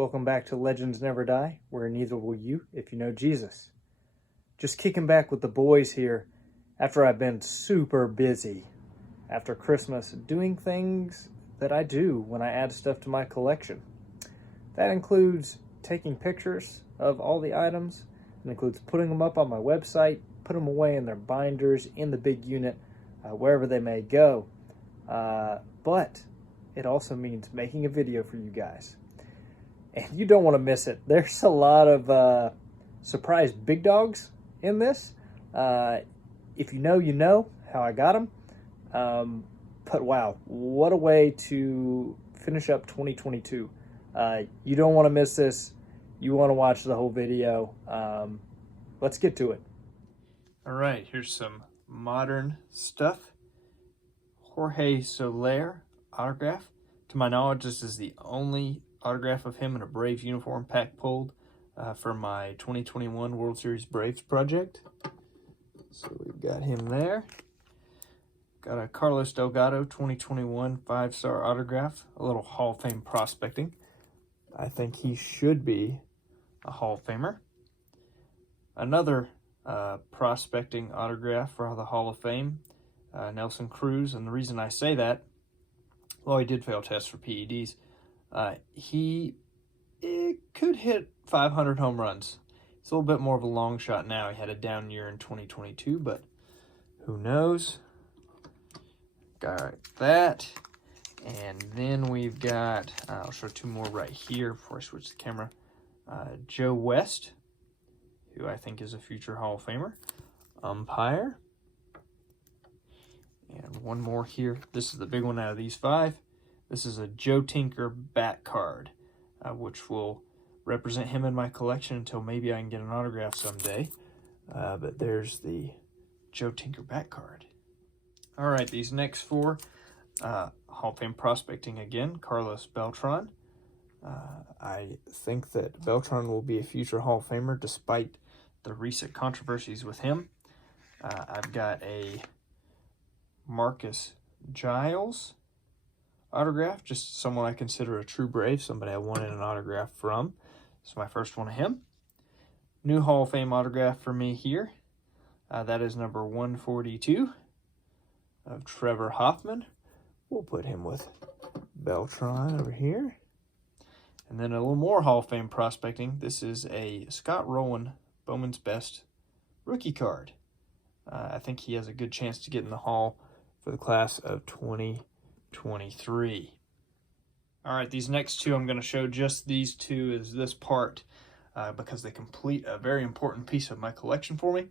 Welcome back to Legends Never Die, where neither will you if you know Jesus. Just kicking back with the boys here after I've been super busy after Christmas doing things that I do when I add stuff to my collection. That includes taking pictures of all the items. It includes putting them up on my website, put them away in their binders in the big unit, wherever they may go. But it also means making a video for you guys. And you don't want to miss it. There's a lot of surprise big dogs in this. If you know how I got them. But wow, what a way to finish up 2022. You don't want to miss this. You want to watch the whole video. Let's get to it. All right, here's some modern stuff. Jorge Soler autograph. To my knowledge, this is the only autograph of him in a Braves uniform pack pulled for my 2021 World Series Braves project. So we've got him there. Got a Carlos Delgado 2021 5-star autograph, a little Hall of Fame prospecting. I think he should be a Hall of Famer. Another prospecting autograph for the Hall of Fame, Nelson Cruz. And the reason I say that, well, he did fail tests for PEDs. He could hit 500 home runs. It's a little bit more of a long shot now. He had a down year in 2022, but who knows? Got that. And then we've got, I'll show two more right here before I switch the camera. Joe West, who I think is a future Hall of Famer. Umpire. And one more here. This is the big one out of these five. This is a Joe Tinker bat card, which will represent him in my collection until maybe I can get an autograph someday. But there's the Joe Tinker bat card. All right, these next four, Hall of Fame prospecting again, Carlos Beltran. I think that Beltran will be a future Hall of Famer despite the recent controversies with him. I've got a Marcus Giles autograph, just someone I consider a true Brave, somebody I wanted an autograph from. This is my first one of him. New Hall of Fame autograph for me here. That is number 142 of Trevor Hoffman. We'll put him with Beltran over here. And then a little more Hall of Fame prospecting. This is a Scott Rowland Bowman's Best rookie card. I think he has a good chance to get in the Hall for the class of 2023. All right, these next two, I'm going to show just these two as this part because they complete a very important piece of my collection for me.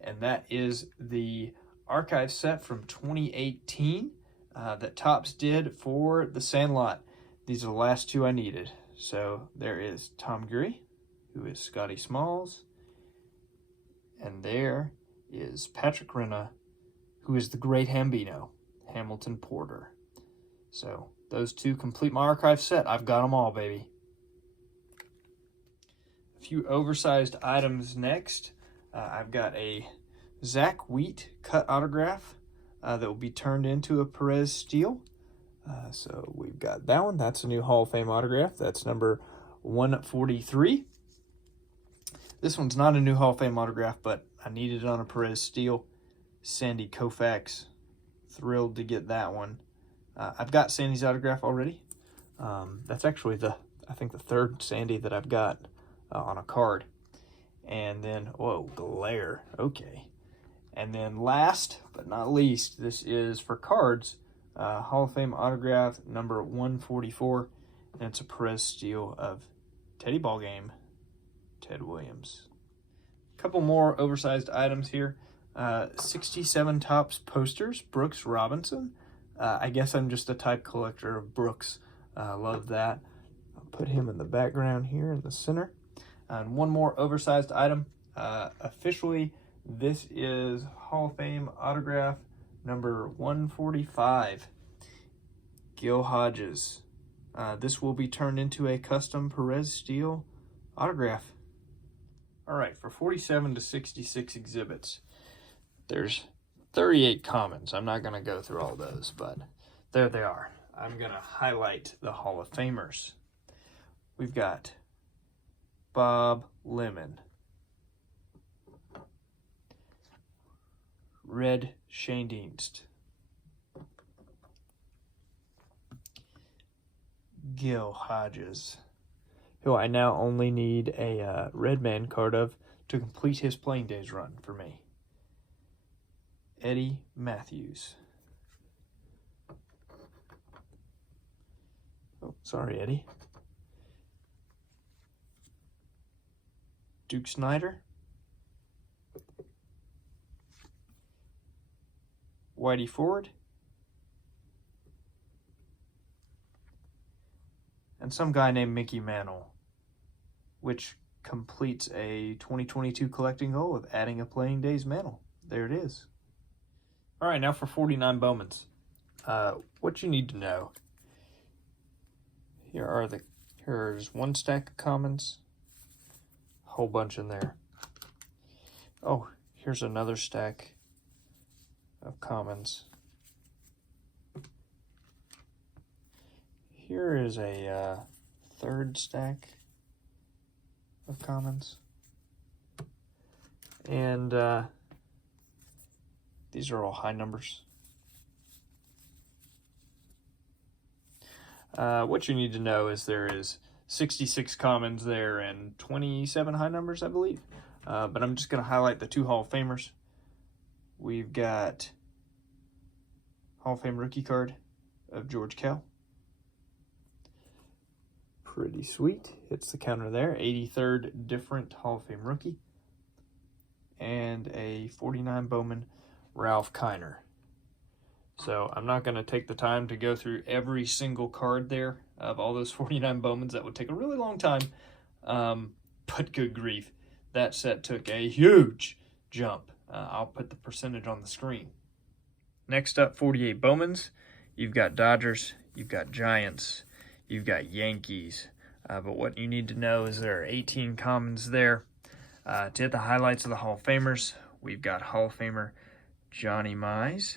And that is the archive set from 2018 that Topps did for the Sandlot. These are the last two I needed. So there is Tom Gurry, who is Scotty Smalls. And there is Patrick Renna, who is the great Hambino, Hamilton Porter. So those two complete my archive set. I've got them all, baby. A few oversized items next. I've got a Zach Wheat cut autograph that will be turned into a Perez Steel. So we've got that one. That's a new Hall of Fame autograph. That's number 143. This one's not a new Hall of Fame autograph, but I needed it on a Perez Steel. Sandy Koufax. Thrilled to get that one. I've got Sandy's autograph already. That's actually I think the third Sandy that I've got on a card. And then, whoa, glare. Okay. And then last but not least, this is for cards. Hall of Fame autograph number 144. And it's a Perez Steel of Teddy Ballgame, Ted Williams. A couple more oversized items here. 67 Topps posters, Brooks Robinson. I guess I'm just a type collector of Brooks. Love that. I'll put him in the background here in the center. And one more oversized item. Officially, this is Hall of Fame autograph number 145. Gil Hodges. This will be turned into a custom Perez Steel autograph. All right, for 47 to 66 exhibits, there's 38 commons. I'm not going to go through all those, but there they are. I'm going to highlight the Hall of Famers. we've got Bob Lemon, Red Schoendienst, Gil Hodges, who I now only need a red man card of to complete his playing days run for me. Eddie Matthews. Oh, sorry, Eddie. Duke Snyder. Whitey Ford. And some guy named Mickey Mantle, which completes a 2022 collecting goal of adding a playing days mantle. There it is. All right, now for 49 Bowmans. What you need to know. Here's one stack of commons, a whole bunch in there. Oh, here's another stack of commons. Here is a third stack of commons. And these are all high numbers. What you need to know is there is 66 commons there and 27 high numbers, I believe. But I'm just going to highlight the 2 Hall of Famers. We've got Hall of Fame rookie card of George Kell. Pretty sweet. Hits the counter there. 83rd different Hall of Fame rookie. And a 49 Bowman Ralph Kiner. So I'm not going to take the time to go through every single card there of all those 49 Bowmans. That would take a really long time. But good grief, that set took a huge jump. I'll put the percentage on the screen. Next up, 48 Bowmans. You've got Dodgers, you've got Giants, you've got Yankees. But what you need to know is there are 18 commons there. To hit the highlights of the Hall of Famers, we've got Hall of Famer Johnny Mize.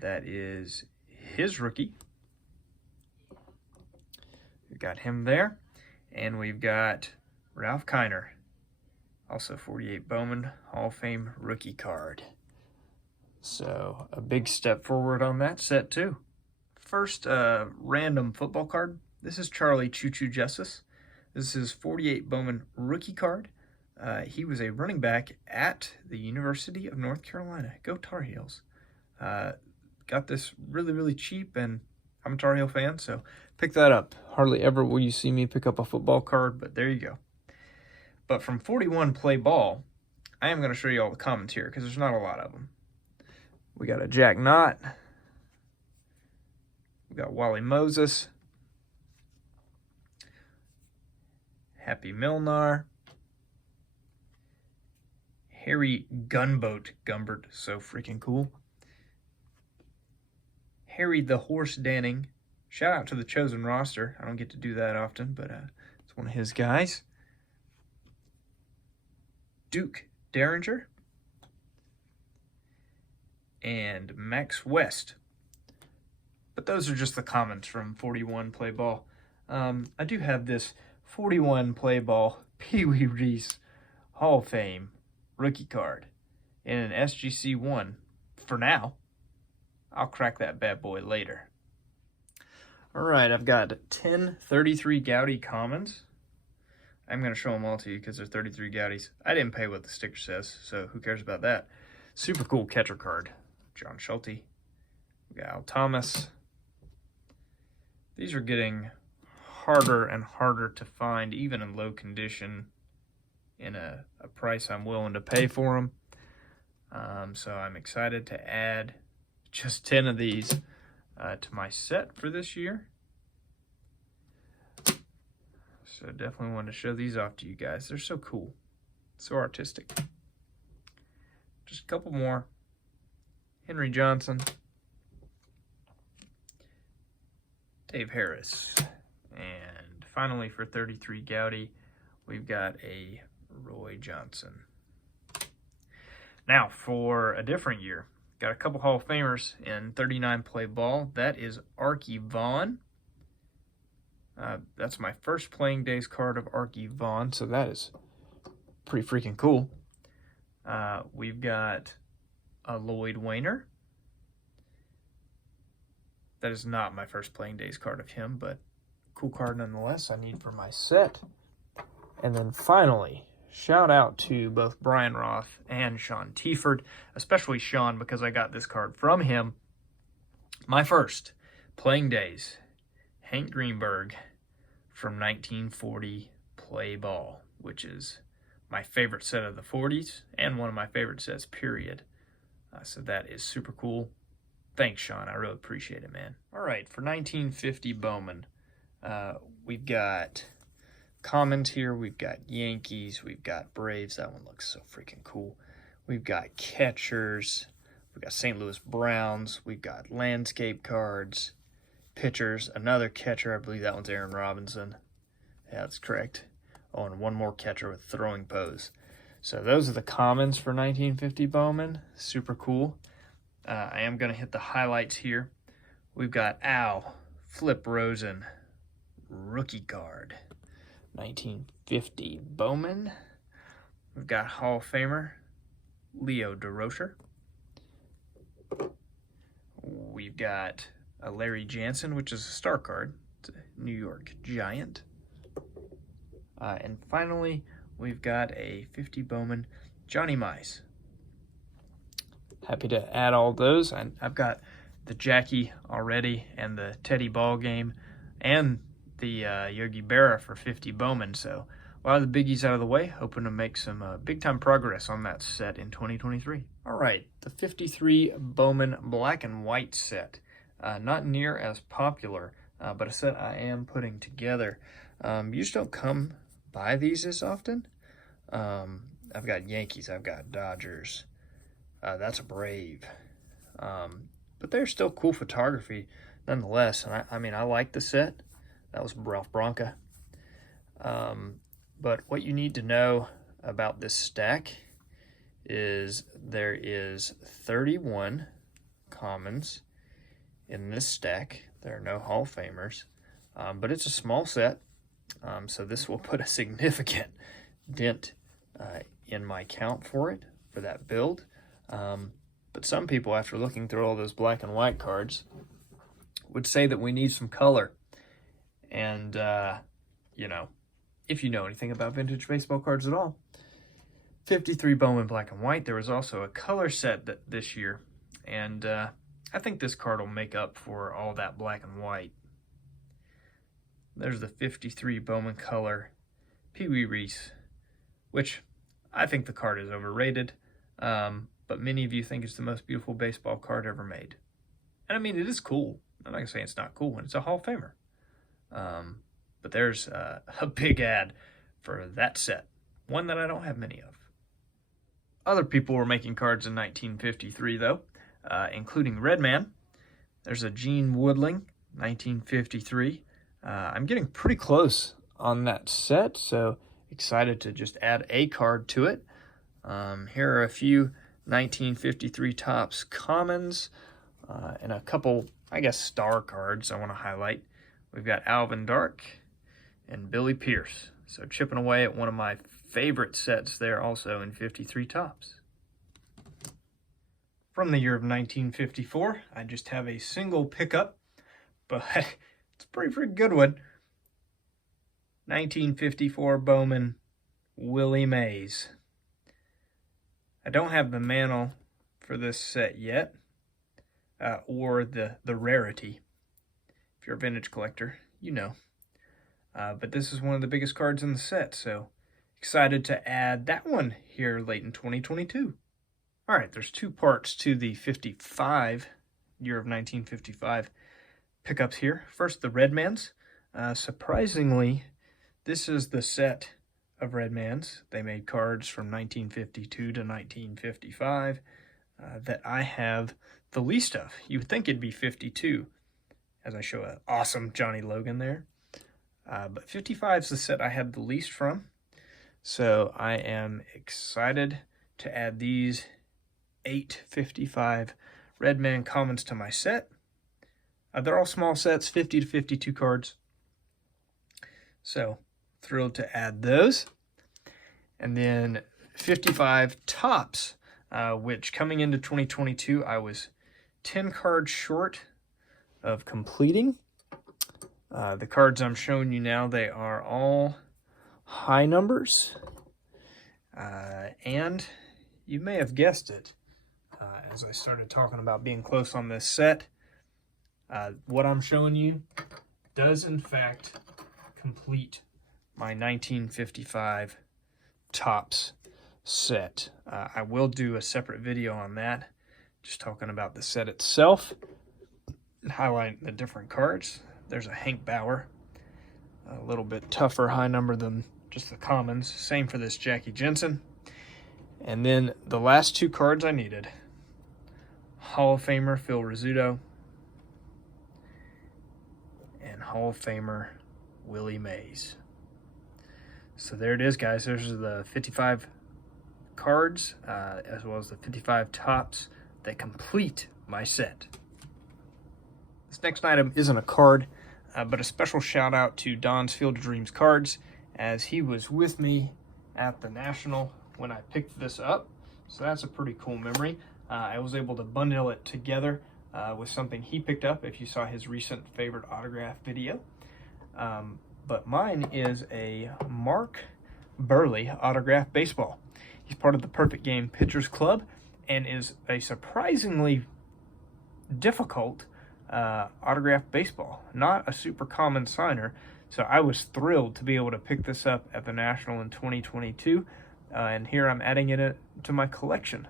That is his rookie. We've got him there. And we've got Ralph Kiner, also 48 Bowman Hall of Fame rookie card. So a big step forward on that set too. First random football card. This is Charlie Choo Choo Justice. This is 48 Bowman rookie card. He was a running back at the University of North Carolina. Go Tar Heels. Got this really, really cheap, and I'm a Tar Heel fan, so pick that up. Hardly ever will you see me pick up a football card, but there you go. But from 41 Play Ball, I am going to show you all the commons here because there's not a lot of them. We got a Jack Knott. We got Wally Moses. Happy Milnar. Harry Gunboat Gumbert, so freaking cool. Harry the Horse Danning. Shout out to the chosen roster. I don't get to do that often, but it's one of his guys. Duke Derringer. And Max West. But those are just the commons from 41 Play Ball. I do have this 41 Play Ball Pee Wee Reese Hall of Fame rookie card in an SGC 1 for now. I'll crack that bad boy later. All right, I've got 10 33 Gowdy commons. I'm going to show them all to you because they're 33 Gowdies. I didn't pay what the sticker says, so who cares about that? Super cool catcher card. John Schulte. We got Al Thomas. These are getting harder and harder to find, even in low condition, in a price I'm willing to pay for them. So I'm excited to add just 10 of these to my set for this year. So definitely wanted to show these off to you guys. They're so cool, so artistic. Just a couple more. Henry Johnson. Dave Harris. And finally for 33 Gowdy, we've got a Roy Johnson. Now for a different year, got a couple Hall of Famers in 39 Play Ball. That is Archie Vaughn. That's my first Playing Days card of Arky Vaughn, so that is pretty freaking cool. We've got a Lloyd Wayner. That is not my first Playing Days card of him, but cool card nonetheless I need for my set. And then finally, shout out to both Brian Roth and Sean Tieford, especially Sean because I got this card from him. My first Playing Days, Hank Greenberg from 1940 Play Ball, which is my favorite set of the 40s and one of my favorite sets, period. So that is super cool. Thanks, Sean. I really appreciate it, man. All right, for 1950 Bowman, we've got commons here. We've got Yankees. We've got Braves. That one looks so freaking cool. We've got catchers. We've got St. Louis Browns. We've got landscape cards. Pitchers. Another catcher. I believe that one's Aaron Robinson. Yeah, that's correct. Oh, and one more catcher with throwing pose. So those are the commons for 1950 Bowman. Super cool. I am going to hit the highlights here. We've got Al Flip Rosen, rookie card, 1950 Bowman. We've got Hall of Famer Leo DeRocher. We've got a Larry Jansen, which is a star card. It's a New York Giant. And finally, we've got a 50 Bowman Johnny Mize. Happy to add all those. I've got the Jackie already and the Teddy Ball Game and the Yogi Berra for 50 Bowman. So a lot of the biggies out of the way, hoping to make some big-time progress on that set in 2023. All right, the 53 Bowman Black and White set. Not near as popular, but a set I am putting together. You just don't come by these as often. I've got Yankees, I've got Dodgers. That's a Brave. But they're still cool photography nonetheless. And I mean, I like the set. That was Ralph Branca. But what you need to know about this stack is there is 31 commons in this stack. There are no Hall of Famers. But it's a small set. So this will put a significant dent in my count for that build. But some people, after looking through all those black and white cards, would say that we need some color. And, if you know anything about vintage baseball cards at all, 53 Bowman Black and White, there was also a color set this year. And I think this card will make up for all that black and white. There's the 53 Bowman Color Pee Wee Reese, which I think the card is overrated. But many of you think it's the most beautiful baseball card ever made. And I mean, it is cool. I'm not going to say it's not cool when it's a Hall of Famer. But there's a big ad for that set. One that I don't have many of. Other people were making cards in 1953, though, including Redman. There's a Gene Woodling, 1953. I'm getting pretty close on that set, so excited to just add a card to it. Here are a few 1953 Topps commons and a couple, I guess, star cards I want to highlight. We've got Alvin Dark and Billy Pierce. So chipping away at one of my favorite sets there also in 53 Topps. From the year of 1954, I just have a single pickup, but it's a pretty good one. 1954 Bowman Willie Mays. I don't have the mantle for this set yet, or the rarity. If you're a vintage collector, you know. But this is one of the biggest cards in the set, so excited to add that one here late in 2022. All right, there's two parts to the 55, year of 1955 pickups here. First, the Redmans. Surprisingly, this is the set of Redmans. They made cards from 1952 to 1955 that I have the least of. You would think it'd be 52, as I show an awesome Johnny Logan there. But 55 is the set I have the least from. So I am excited to add these 8 55 Redman commons to my set. They're all small sets, 50 to 52 cards. So thrilled to add those. And then 55 Topps, which coming into 2022, I was 10 cards short of completing. The cards I'm showing you now, they are all high numbers. And you may have guessed it as I started talking about being close on this set. What I'm showing you does in fact complete my 1955 Topps set. I will do a separate video on that, just talking about the set itself and highlighting the different cards. There's a Hank Bauer, a little bit tougher high number than just the commons. Same for this Jackie Jensen. And then the last two cards I needed, Hall of Famer Phil Rizzuto and Hall of Famer Willie Mays. So there it is, guys. There's the 55 cards, as well as the 55 Topps that complete my set. This next item isn't a card, but a special shout out to Don's Field of Dreams cards, as he was with me at the National when I picked this up. So that's a pretty cool memory. I was able to bundle it together with something he picked up, if you saw his recent favorite autograph video. But mine is a Mark Burley autograph baseball. He's part of the Perfect Game Pitchers Club and is a surprisingly difficult autograph baseball. Not a super common signer, so I was thrilled to be able to pick this up at the National in 2022, and here I'm adding it to my collection.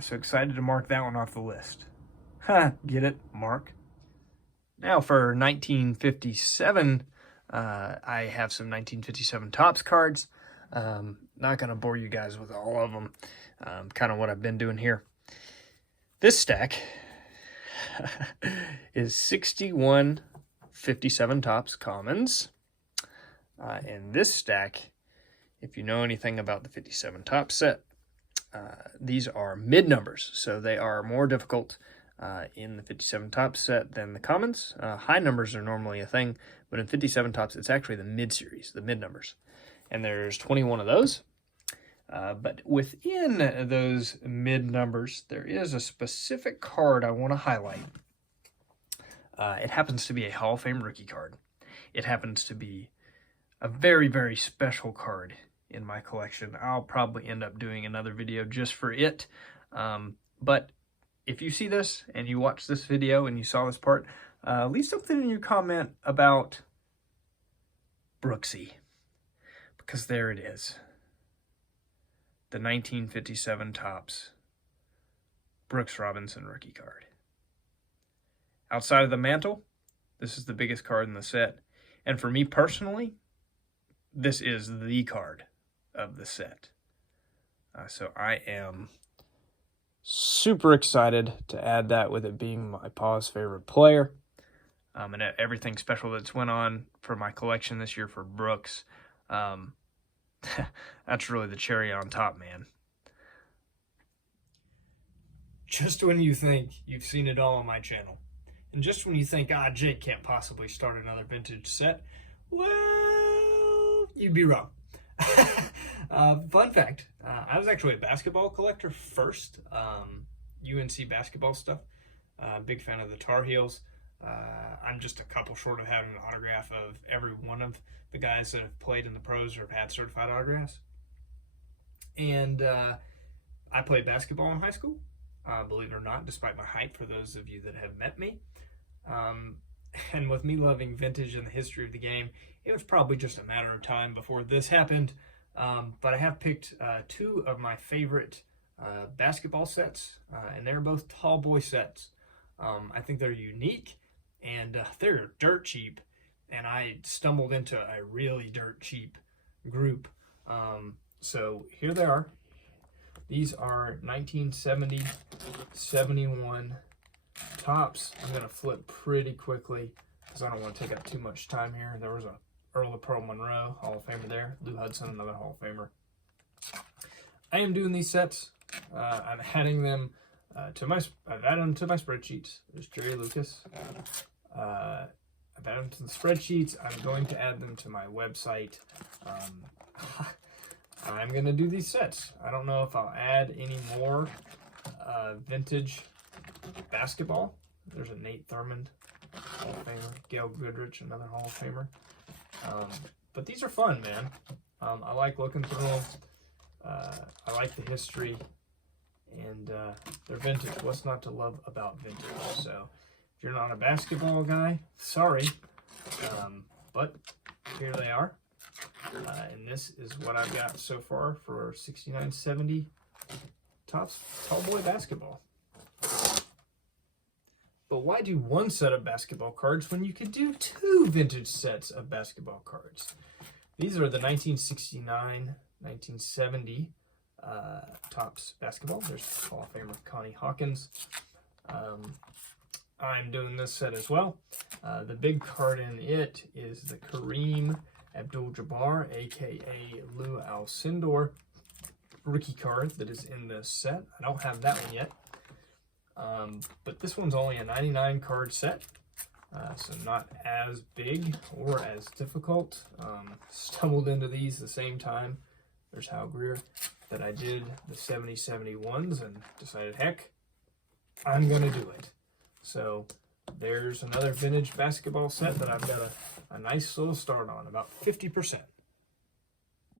So excited to mark that one off the list. Ha, get it, Mark? Now for 1957, I have some 1957 Topps cards. Not going to bore you guys with all of them. Kind of what I've been doing here. This stack is 61 57 Topps commons. And this stack, if you know anything about the 57 Topps set, these are mid numbers. So they are more difficult in the 57 Topps set than the commons. High numbers are normally a thing, but in 57 Topps, it's actually the mid series, the mid numbers. And there's 21 of those. But within those mid numbers, there is a specific card I want to highlight. It happens to be a Hall of Fame rookie card. It happens to be a very, very special card in my collection. I'll probably end up doing another video just for it. But if you see this and you watch this video and you saw this part, leave something in your comment about Brooksy, because there it is. The 1957 Topps Brooks Robinson rookie card. Outside of the mantle, this is the biggest card in the set. And for me personally, this is the card of the set. So I am super excited to add that, with it being my pa's favorite player. And everything special that's went on for my collection this year for Brooks. That's really the cherry on top, man. Just when you think you've seen it all on my channel, and just when you think, Jake can't possibly start another vintage set, well, you'd be wrong. Fun fact, I was actually a basketball collector first, UNC basketball stuff. Big fan of the Tar Heels. I'm just a couple short of having an autograph of every one of the guys that have played in the pros or have had certified autographs. And I played basketball in high school, believe it or not, despite my height, for those of you that have met me. And with me loving vintage and the history of the game, it was probably just a matter of time before this happened. But I have picked two of my favorite basketball sets, and they're both tall boy sets. I think they're unique, and they're dirt cheap, and I stumbled into a really dirt cheap group. So here they are. These are 1970-71 Topps. I'm going to flip pretty quickly because I don't want to take up too much time here. There was a Earl of Pearl Monroe, Hall of Famer there. Lou Hudson, another Hall of Famer. I am doing these sets. I'm adding them to my spreadsheets. There's Jerry Lucas. I've added them to the spreadsheets. I'm going to add them to my website. I'm going to do these sets. I don't know if I'll add any more vintage basketball. There's a Nate Thurmond Hall of Famer, Gail Goodrich, another Hall of Famer. But these are fun, man. I like looking through them. I like the history, and they're vintage. What's not to love about vintage? So if you're not a basketball guy, sorry, but here they are. And this is what I've got so far for 69-70 Topps Tall Boy Basketball. But why do one set of basketball cards when you could do two vintage sets of basketball cards? These are the 1969-1970 Topps Basketball. There's Hall of Famer Connie Hawkins. I'm doing this set as well. The big card in it is the Kareem Abdul-Jabbar, aka Lou Alcindor rookie card that is in this set. I don't have that one yet. But this one's only a 99 card set, so not as big or as difficult. Stumbled into these the same time, there's Hal Greer, that I did the 70-71s and decided, heck, I'm going to do it. So there's another vintage basketball set that I've got a nice little start on, about 50%.